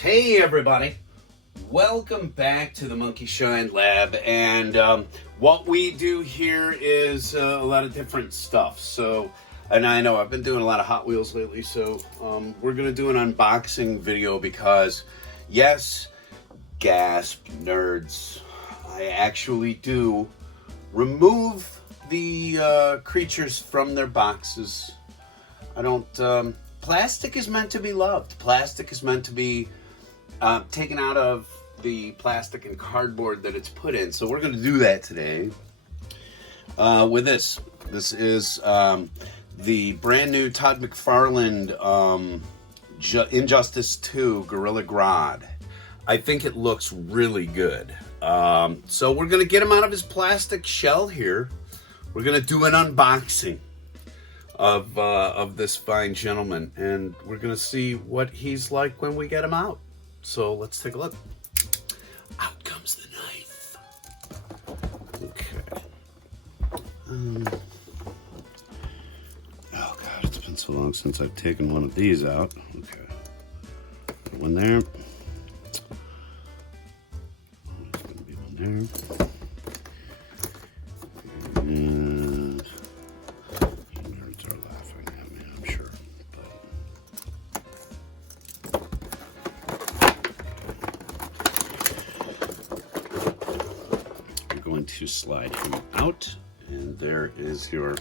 Hey everybody, welcome back to the Monkey Shine Lab, and what we do here is a lot of different stuff. So, and I know I've been doing a lot of Hot Wheels lately, so we're gonna do an unboxing video because, yes, gasp nerds, I actually do remove the creatures from their boxes. I don't, plastic is meant to be loved. Plastic is meant to be taken out of the plastic and cardboard that it's put in. So we're going to do that today with this. This is the brand new Todd McFarlane Injustice 2 Gorilla Grodd. I think it looks really good. So we're going to get him out of his plastic shell here. We're going to do an unboxing of this fine gentleman, and we're going to see what he's like when we get him out. So let's take a look. Out comes the knife. Okay. Oh God, it's been so long since I've taken one of these out. Okay. Put one there. There's going to be one there. And nerds are laughing at me, I'm sure. Going to slide him out, and there is your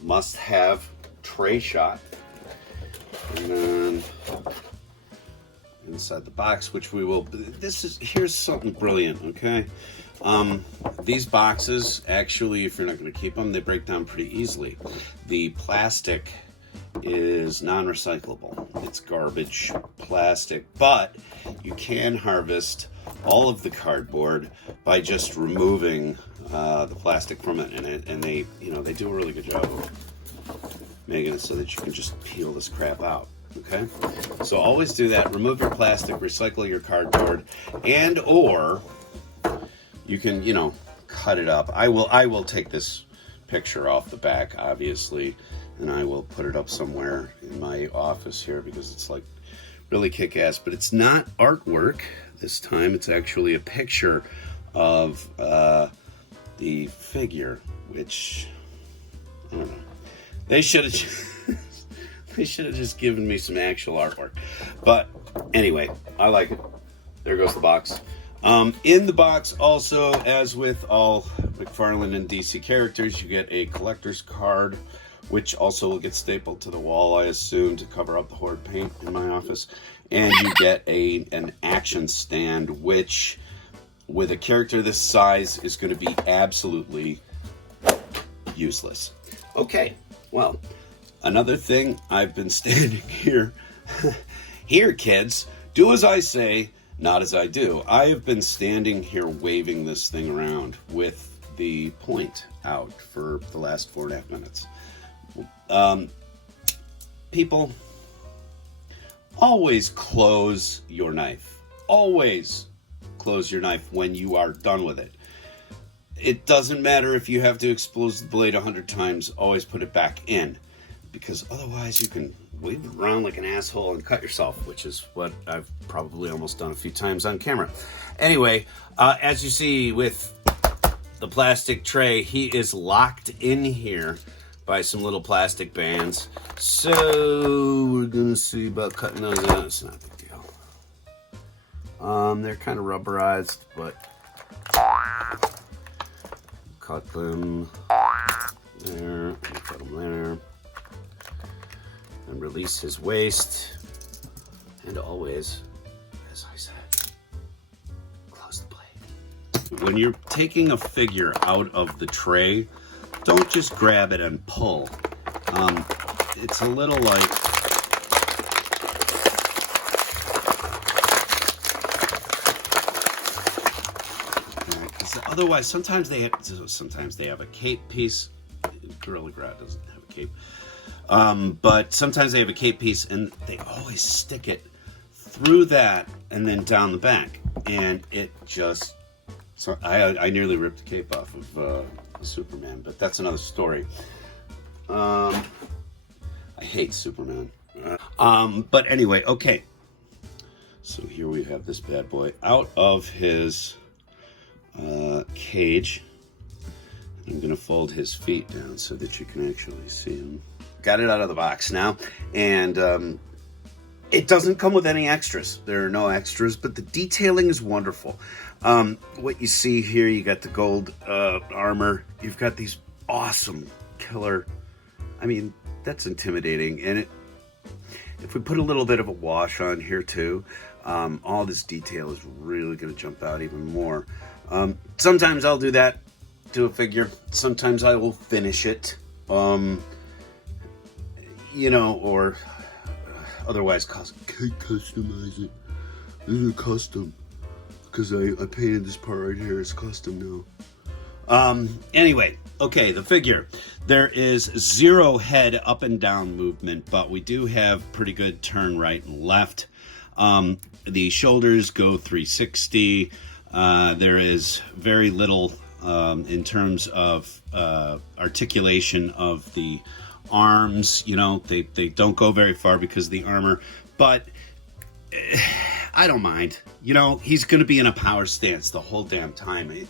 must-have tray shot. And then inside the box, which we will, here's something brilliant, okay? These boxes, actually, if you're not going to keep them, they break down pretty easily. The plastic is non-recyclable. It's garbage plastic, but you can harvest all of the cardboard by just removing the plastic from it, and they do a really good job of making it so that you can just peel this crap out. Okay, so always do that. Remove your plastic, recycle your cardboard, and or you can cut it up. I will take this picture off the back, obviously, and I will put it up somewhere in my office here because it's like really kick-ass, but it's not artwork this time. It's actually a picture of the figure, which I don't know. They should have just given me some actual artwork. But anyway, I like it. There goes the box. In the box, also, as with all McFarlane and DC characters, you get a collector's card, which also will get stapled to the wall, I assume, to cover up the horde paint in my office. And you get an action stand, which, with a character this size, is going to be absolutely useless. Okay, well, another thing, I've been standing here. Here, kids, do as I say, not as I do. I have been standing here waving this thing around with the point out for the last 4.5 minutes. People, always close your knife. Always close your knife when you are done with it. It doesn't matter if you have to expose the blade 100 times, always put it back in, because otherwise you can wave it around like an asshole and cut yourself, which is what I've probably almost done a few times on camera. Anyway, as you see with the plastic tray, he is locked in here by some little plastic bands. So we're gonna see about cutting those out. It's not a big deal. They're kind of rubberized, but cut them there, cut them there, and release his waist. And always, as I said, close the blade. When you're taking a figure out of the tray, don't just grab it and pull. It's a little like, because otherwise, sometimes they have a cape piece. Gorilla Grodd doesn't have a cape, but sometimes they have a cape piece, and they always stick it through that and then down the back, and it just. So I nearly ripped the cape off of Superman, but that's another story. I hate Superman. But anyway, okay. So here we have this bad boy out of his cage. I'm going to fold his feet down so that you can actually see him. Got it out of the box now, and it doesn't come with any extras. There are no extras, but the detailing is wonderful. What you see here, you got the gold armor. You've got these awesome killer. I mean, that's intimidating. And if we put a little bit of a wash on here too, all this detail is really going to jump out even more. Sometimes I'll do that to a figure. Sometimes I will finish it, or otherwise customize it. This is a custom because I painted this part right here. It's custom now. Anyway, okay, the figure. There is 0 head up and down movement, but we do have pretty good turn right and left. The shoulders go 360. There is very little in terms of articulation of the arms. They don't go very far because of the armor, but I don't mind. He's going to be in a power stance the whole damn time.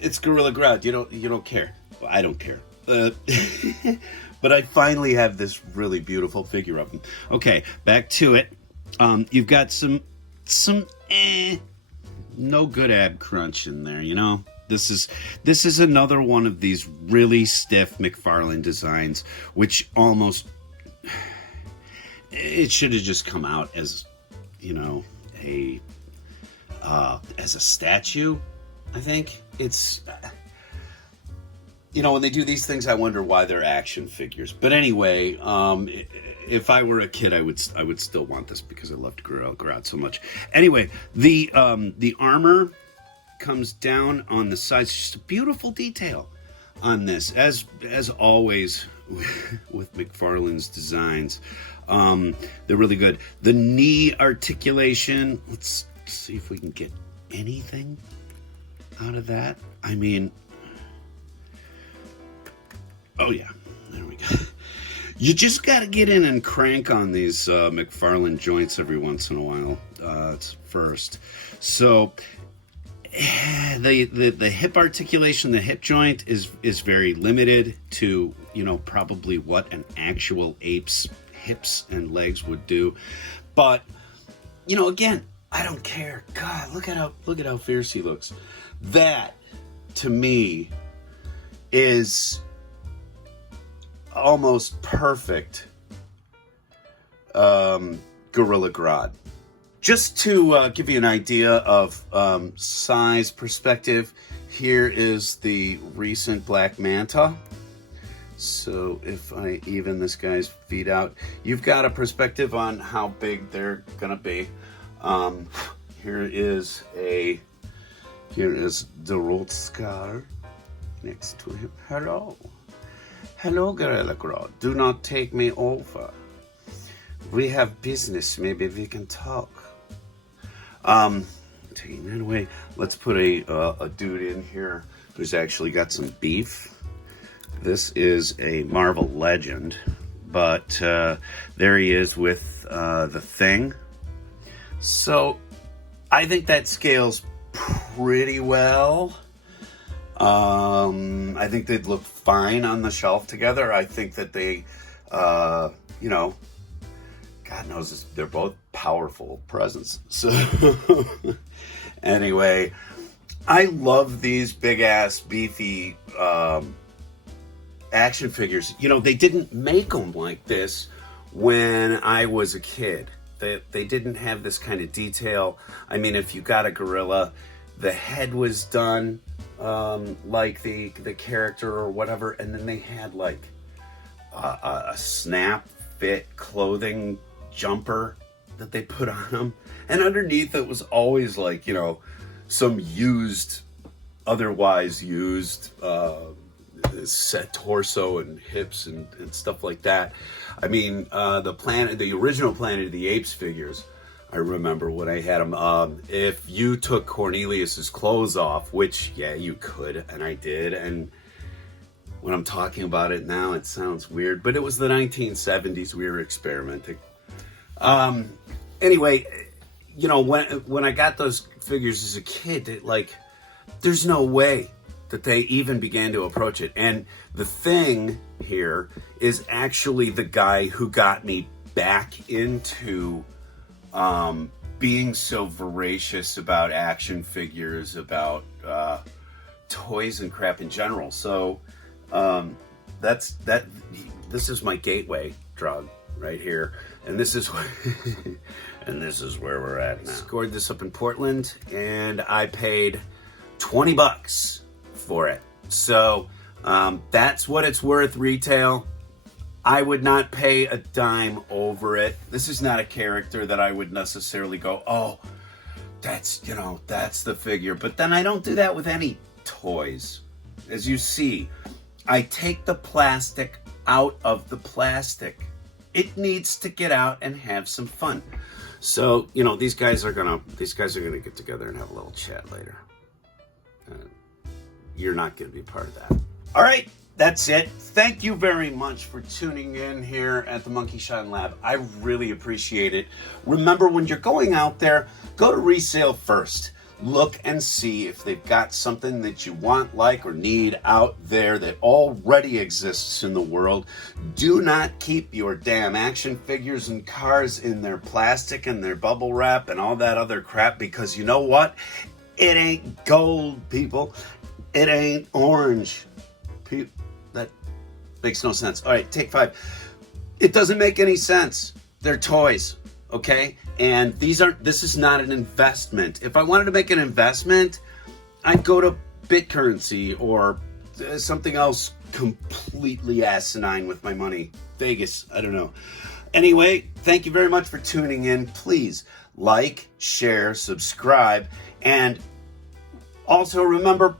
It's Gorilla Grodd. You don't care. Well, I don't care. But I finally have this really beautiful figure of him. Okay, back to it. You've got some no good ab crunch in there. This is another one of these really stiff McFarlane designs, which almost it should have just come out as as a statue. I think it's when they do these things, I wonder why they're action figures. But anyway, if I were a kid, I would still want this because I loved Grodd so much. Anyway, the armor comes down on the sides. Just a beautiful detail on this, as always with McFarlane's designs. They're really good. The knee articulation. Let's see if we can get anything out of that. I mean, oh yeah, there we go. You just got to get in and crank on these McFarlane joints every once in a while. It's first. So the hip articulation, the hip joint is very limited to probably what an actual ape's hips and legs would do. But again, I don't care. God, look at how fierce he looks. That to me is almost perfect Gorilla Grodd. Just to give you an idea of size perspective, here is the recent Black Manta. So if I even this guy's feet out, you've got a perspective on how big they're gonna be. Here is the Road Scar next to him. Hello, Gorilla Grodd. Do not take me over. We have business. Maybe we can talk. Taking that away, let's put a dude in here who's actually got some beef. This is a Marvel legend, but there he is with the Thing. So I think that scales pretty well. I think they'd look fine on the shelf together. I think that they, God knows they're both powerful presents. So anyway, I love these big ass beefy action figures. They didn't make them like this when I was a kid. They didn't have this kind of detail. I mean, if you got a gorilla, the head was done like the character or whatever, and then they had like a snap fit clothing jumper that they put on them, and underneath it was always like some otherwise used set torso and hips and stuff like that. I mean, the original Planet of the Apes figures, I remember when I had them, if you took Cornelius's clothes off, which, yeah, you could, and I did, and when I'm talking about it now, it sounds weird, but it was the 1970s, we were experimenting. Anyway, you know, when I got those figures as a kid, there's no way that they even began to approach it. And the thing here is actually the guy who got me back into being so voracious about action figures, about toys and crap in general. So this is my gateway drug right here, and this is and this is where we're at now. Scored this up in Portland, and I paid $20 for it. So that's what it's worth retail. I would not pay a dime over it. This is not a character that I would necessarily go, oh, that's the figure. But then I don't do that with any toys. As you see, I take the plastic out of the plastic. It needs to get out and have some fun. So, these guys are gonna get together and have a little chat later. You're not gonna be part of that. All right, that's it. Thank you very much for tuning in here at the Monkey Shine Lab. I really appreciate it. Remember, when you're going out there, go to resale first. Look and see if they've got something that you want, like, or need out there that already exists in the world. Do not keep your damn action figures and cars in their plastic and their bubble wrap and all that other crap, because you know what? It ain't gold, people. It ain't orange. That makes no sense. All right, take 5. It doesn't make any sense. They're toys, okay? And this is not an investment. If I wanted to make an investment, I'd go to BitCurrency or something else completely asinine with my money. Vegas, I don't know. Anyway, thank you very much for tuning in. Please like, share, subscribe, and also remember,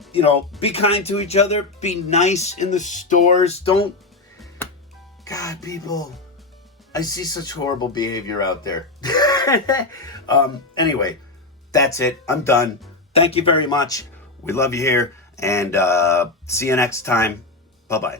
be kind to each other. Be nice in the stores. God, people, I see such horrible behavior out there. Anyway, that's it. I'm done. Thank you very much. We love you here, and see you next time. Bye-bye.